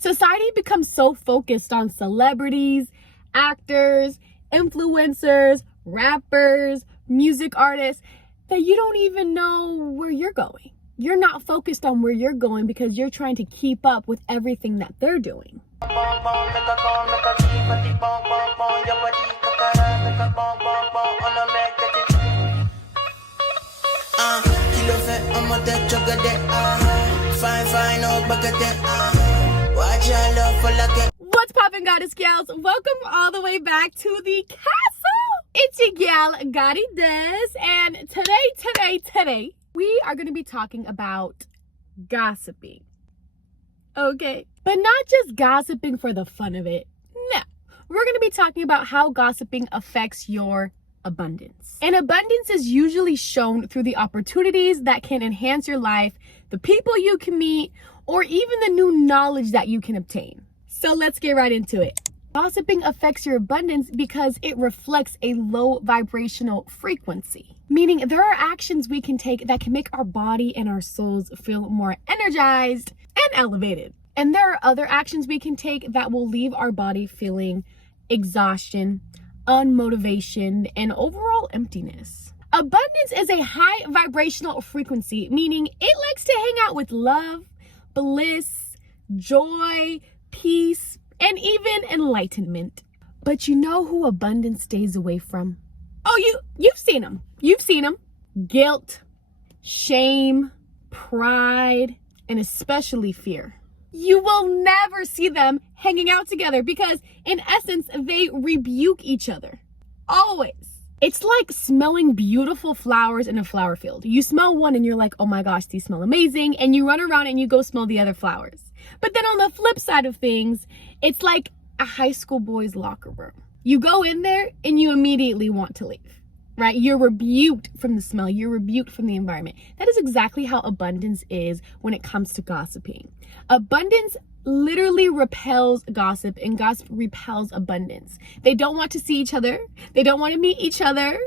Society becomes so focused on celebrities, actors, influencers, rappers, music artists, that you don't even know where you're going. You're not focused on where you're going because you're trying to keep up with everything that they're doing. What's poppin', Goddess Gyals? Welcome all the way back to the castle. It's your gal, Goddess, and today, we are going to be talking about gossiping. Okay? But not just gossiping for the fun of it. No. We're going to be talking about how gossiping affects your abundance. And abundance is usually shown through the opportunities that can enhance your life, the people you can meet, or even the new knowledge that you can obtain. So let's get right into it. Gossiping affects your abundance because it reflects a low vibrational frequency. Meaning there are actions we can take that can make our body and our souls feel more energized and elevated. And there are other actions we can take that will leave our body feeling exhaustion, unmotivation, and overall emptiness. Abundance is a high vibrational frequency, meaning it likes to hang out with love, bliss, joy, peace, and even enlightenment. But you know who abundance stays away from? Oh, you've seen them. You've seen them. Guilt, shame, pride, and especially fear. You will never see them hanging out together because in essence, they rebuke each other. Always. It's like smelling beautiful flowers in a flower field. You smell one and you're like, oh my gosh, these smell amazing. And you run around and you go smell the other flowers. But then on the flip side of things, it's like a high school boys' locker room. You go in there and you immediately want to leave, right? You're rebuked from the smell. You're rebuked from the environment. That is exactly how abundance is when it comes to gossiping. Abundance literally repels gossip, and gossip repels abundance. They don't want to see each other. They don't want to meet each other.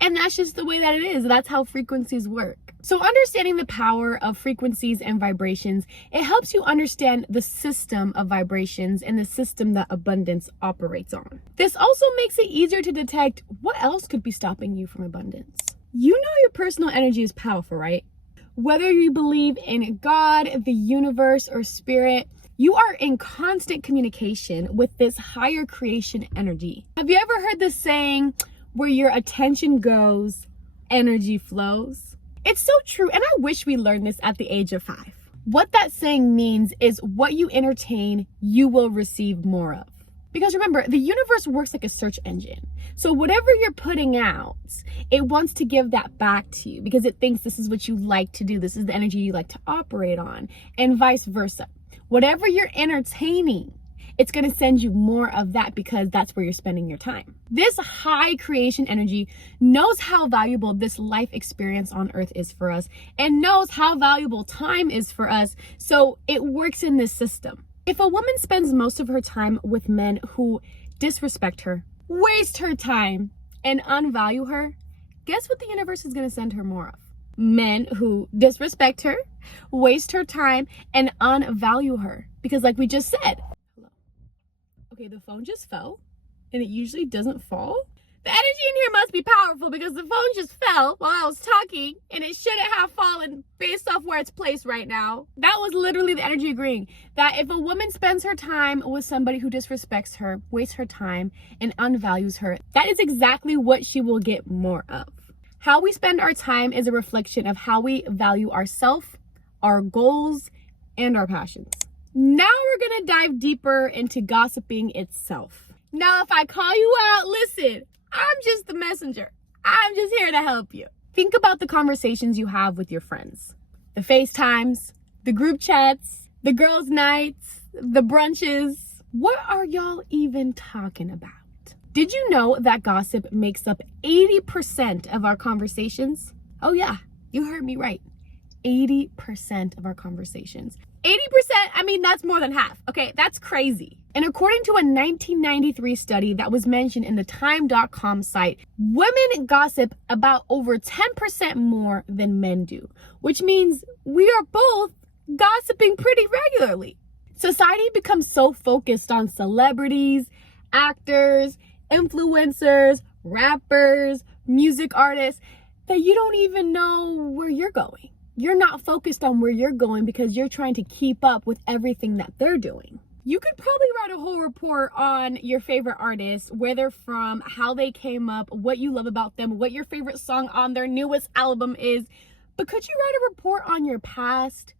And that's just the way that it is. That's how frequencies work. So understanding the power of frequencies and vibrations, it helps you understand the system of vibrations and the system that abundance operates on. This also makes it easier to detect what else could be stopping you from abundance. You know your personal energy is powerful, right? Whether you believe in God, the universe, or spirit, you are in constant communication with this higher creation energy. Have you ever heard the saying, where your attention goes, energy flows? It's so true, and I wish we learned this at the age of 5. What that saying means is what you entertain, you will receive more of. Because remember, the universe works like a search engine. So whatever you're putting out, it wants to give that back to you because it thinks this is what you like to do. This is the energy you like to operate on, and vice versa. Whatever you're entertaining, it's going to send you more of that because that's where you're spending your time. This high creation energy knows how valuable this life experience on earth is for us and knows how valuable time is for us. So it works in this system. If a woman spends most of her time with men who disrespect her, waste her time, and unvalue her, guess what the universe is going to send her more of? Men who disrespect her, waste her time, and unvalue her. Because like we just said, okay, the phone just fell, and it usually doesn't fall. The energy in here must be powerful because the phone just fell while I was talking, and it shouldn't have fallen based off where it's placed right now. That was literally the energy agreeing that if a woman spends her time with somebody who disrespects her, wastes her time, and unvalues her, that is exactly what she will get more of. How we spend our time is a reflection of how we value ourselves, our goals, and our passions. Now we're going to dive deeper into gossiping itself. Now, if I call you out, listen, I'm just the messenger. I'm just here to help you. Think about the conversations you have with your friends. The FaceTimes, the group chats, the girls' nights, the brunches. What are y'all even talking about? Did you know that gossip makes up 80% of our conversations? Oh yeah, you heard me right. 80% of our conversations. 80%, I mean, that's more than half. Okay, that's crazy. And according to a 1993 study that was mentioned in the time.com site, women gossip about over 10% more than men do, which means we are both gossiping pretty regularly. Society becomes so focused on celebrities, actors, influencers, rappers, music artists, that you don't even know where you're going. You're not focused on where you're going because you're trying to keep up with everything that they're doing. You could probably write a whole report on your favorite artists, where they're from, how they came up, what you love about them, what your favorite song on their newest album is. But could you write a report on your past,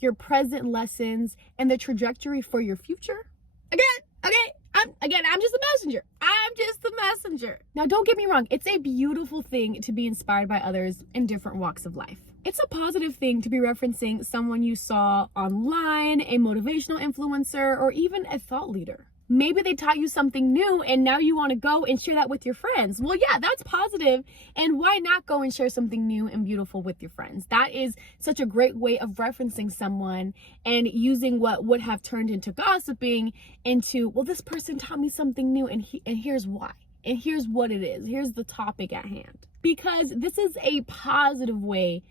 your present lessons, and the trajectory for your future? I'm just a messenger. I'm just the messenger. Now, don't get me wrong. It's a beautiful thing to be inspired by others in different walks of life. It's a positive thing to be referencing someone you saw online, a motivational influencer, or even a thought leader. Maybe they taught you something new and now you want to go and share that with your friends. Well, yeah, that's positive. And why not go and share something new and beautiful with your friends? That is such a great way of referencing someone and using what would have turned into gossiping into, well, this person taught me something new and here's why. And here's what it is. Here's the topic at hand. Because this is a positive way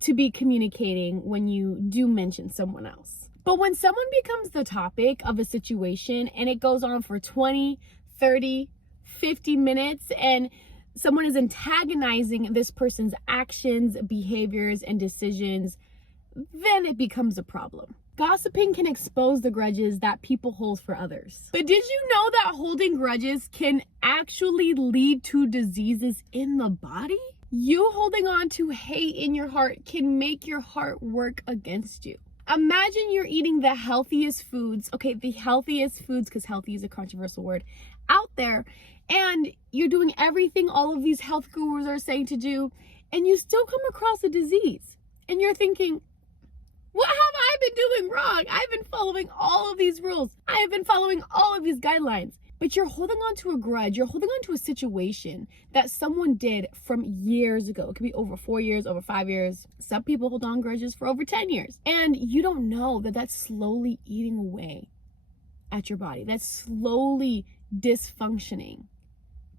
to be communicating when you do mention someone else. But when someone becomes the topic of a situation and it goes on for 20, 30, 50 minutes and someone is antagonizing this person's actions, behaviors, and decisions, then it becomes a problem. Gossiping can expose the grudges that people hold for others. But did you know that holding grudges can actually lead to diseases in the body? You holding on to hate in your heart can make your heart work against you. Imagine you're eating the healthiest foods, the healthiest foods, because healthy is a controversial word, out there, and you're doing everything all of these health gurus are saying to do, and you still come across a disease. And you're thinking, what have I been doing wrong? I've been following all of these rules. I have been following all of these guidelines. But you're holding on to a grudge. You're holding on to a situation that someone did from years ago. It could be over 4 years, over 5 years. Some people hold on grudges for over 10 years. And you don't know that that's slowly eating away at your body. That's slowly dysfunctioning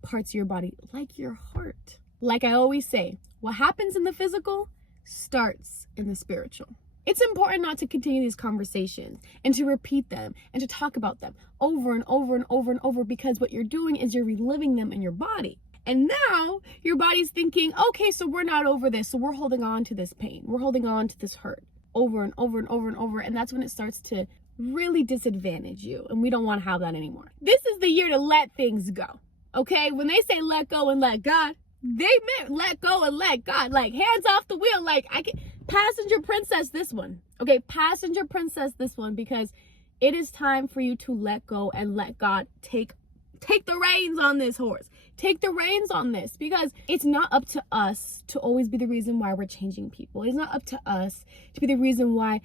parts of your body, like your heart. Like I always say, what happens in the physical starts in the spiritual. It's important not to continue these conversations and to repeat them and to talk about them over and over and over and over, because what you're doing is you're reliving them in your body. And now your body's thinking, okay, so we're not over this. So we're holding on to this pain. We're holding on to this hurt over and over and over and over. And that's when it starts to really disadvantage you. And we don't want to have that anymore. This is the year to let things go. Okay? When they say let go and let God, they meant let go and let God. Like hands off the wheel. Like I can passenger princess this one. Okay, passenger princess this one, because it is time for you to let go and let God take the reins on this horse. Take the reins on this, because it's not up to us to always be the reason why we're changing people. It's not up to us to be the reason why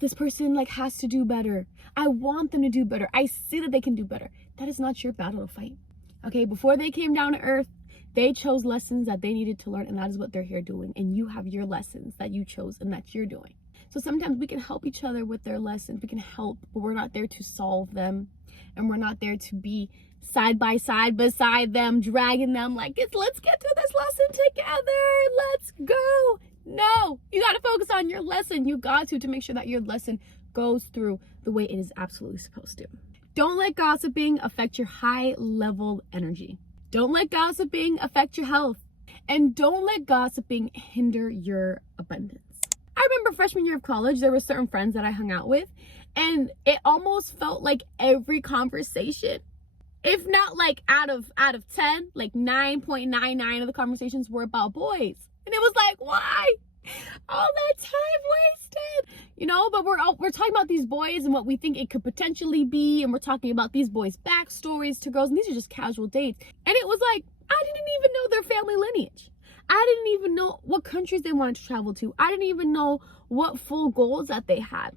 this person has to do better. I want them to do better. I see that they can do better. That is not your battle to fight. Okay, before they came down to earth, they chose lessons that they needed to learn, and that is what they're here doing. And you have your lessons that you chose and that you're doing. So sometimes we can help each other with their lessons. We can help, but we're not there to solve them. And we're not there to be side by side beside them, dragging them like, let's get to this lesson together. Let's go. No, you got to focus on your lesson. You got to make sure that your lesson goes through the way it is absolutely supposed to. Don't let gossiping affect your high level energy. Don't let gossiping affect your health. And don't let gossiping hinder your abundance. I remember freshman year of college, there were certain friends that I hung out with, and it almost felt like every conversation, if not out of 10, 9.99 of the conversations were about boys. And it was like, why? All that time wasted, but we're talking about these boys and what we think it could potentially be, and we're talking about these boys' backstories to girls, and these are just casual dates. And it was like, I didn't even know their family lineage. I didn't even know what countries they wanted to travel to. I didn't even know what full goals that they had.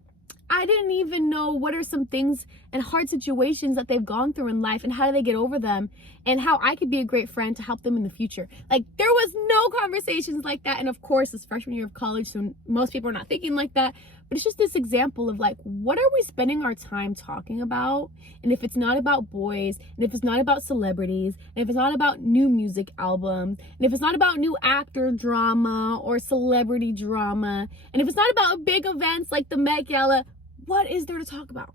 I didn't even know what are some things and hard situations that they've gone through in life and how do they get over them, and how I could be a great friend to help them in the future. There was no conversations like that. And of course, it's freshman year of college, so most people are not thinking like that. But it's just this example of what are we spending our time talking about? And if it's not about boys, and if it's not about celebrities, and if it's not about new music albums, and if it's not about new actor drama or celebrity drama, and if it's not about big events like the Met Gala, what is there to talk about?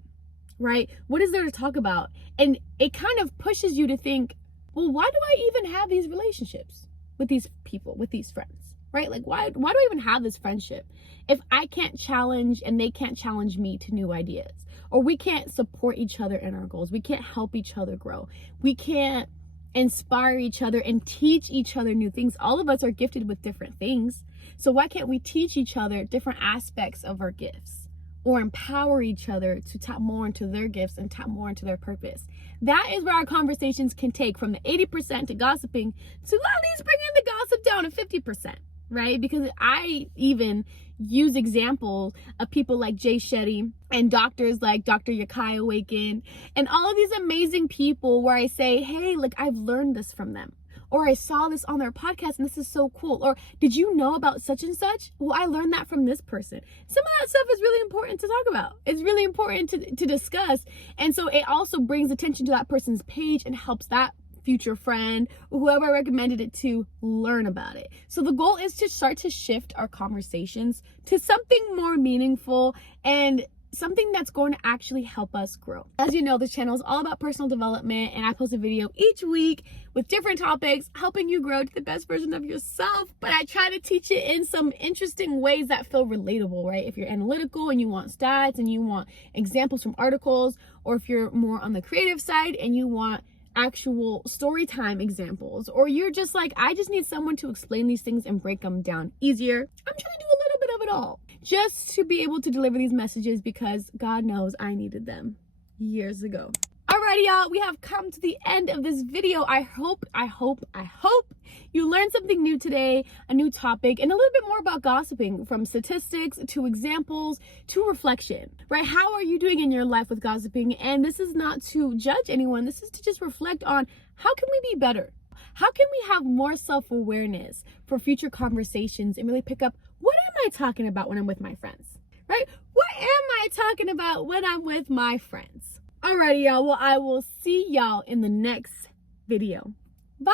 right? What is there to talk about? And it kind of pushes you to think, well, why do I even have these relationships with these people, with these friends, right? Like, why do I even have this friendship if I can't challenge and they can't challenge me to new ideas? Or we can't support each other in our goals. We can't help each other grow. We can't inspire each other and teach each other new things. All of us are gifted with different things. So why can't we teach each other different aspects of our gifts, or empower each other to tap more into their gifts and tap more into their purpose? That is where our conversations can take from the 80% to gossiping to at least bringing the gossip down to 50%, right? Because I even use examples of people like Jay Shetty and doctors like Dr. Yakai Awaken and all of these amazing people where I say, hey, like, I've learned this from them. Or I saw this on their podcast and this is so cool. Or did you know about such and such? Well, I learned that from this person. Some of that stuff is really important to talk about. It's really important to discuss. And so it also brings attention to that person's page and helps that future friend or whoever I recommended it to learn about it. So the goal is to start to shift our conversations to something more meaningful and something that's going to actually help us grow. As you know, this channel is all about personal development, and I post a video each week with different topics helping you grow to the best version of yourself. But I try to teach it in some interesting ways that feel relatable, right? If you're analytical and you want stats and you want examples from articles, or if you're more on the creative side and you want actual story time examples, or you're just like, I just need someone to explain these things and break them down easier. I'm trying to do a little bit of it all just to be able to deliver these messages, because God knows I needed them years ago. Alrighty, y'all, we have come to the end of this video. I hope you learned something new today, a new topic, and a little bit more about gossiping, from statistics to examples to reflection, right? How are you doing in your life with gossiping? And this is not to judge anyone. This is to just reflect on, how can we be better? How can we have more self-awareness for future conversations and really pick up, what am I talking about when I'm with my friends, right? What am I talking about when I'm with my friends? Alrighty, y'all. Well, I will see y'all in the next video. Bye.